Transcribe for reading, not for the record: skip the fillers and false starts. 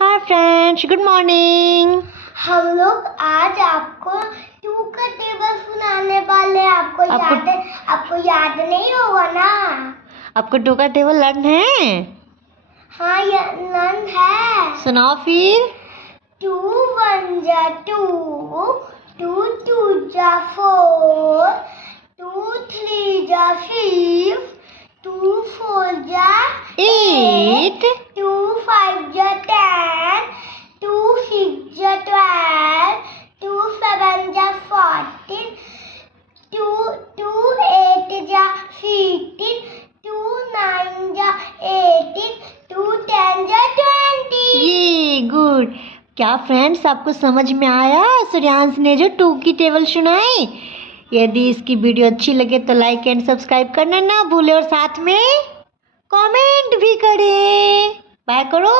Hi friends, good morning. हम लोग आज आपको टू का टेबल सुनाने वाले हैं। आपको याद नहीं होगा ना। आपको टू का टेबल लर्न है? हाँ, ये लर्न है। सुनाओ फिर। 2 1 जा 2, 2 2 जा 4, 2 3 जा 5, 2 4 जा 8, 2 5 जा 10, 2 6 जा 12, 2 7 जा 14, 2 8 जा 15, 2 9 जा 18, 2 10 जा 20। ये गुड। क्या फ्रेंड्स, आपको समझ में आया सूर्यांश ने जो टू की टेबल सुनाई? यदि इसकी वीडियो अच्छी लगे तो लाइक एंड सब्सक्राइब करना ना भूले और साथ में कमेंट भी करें। बाय करो।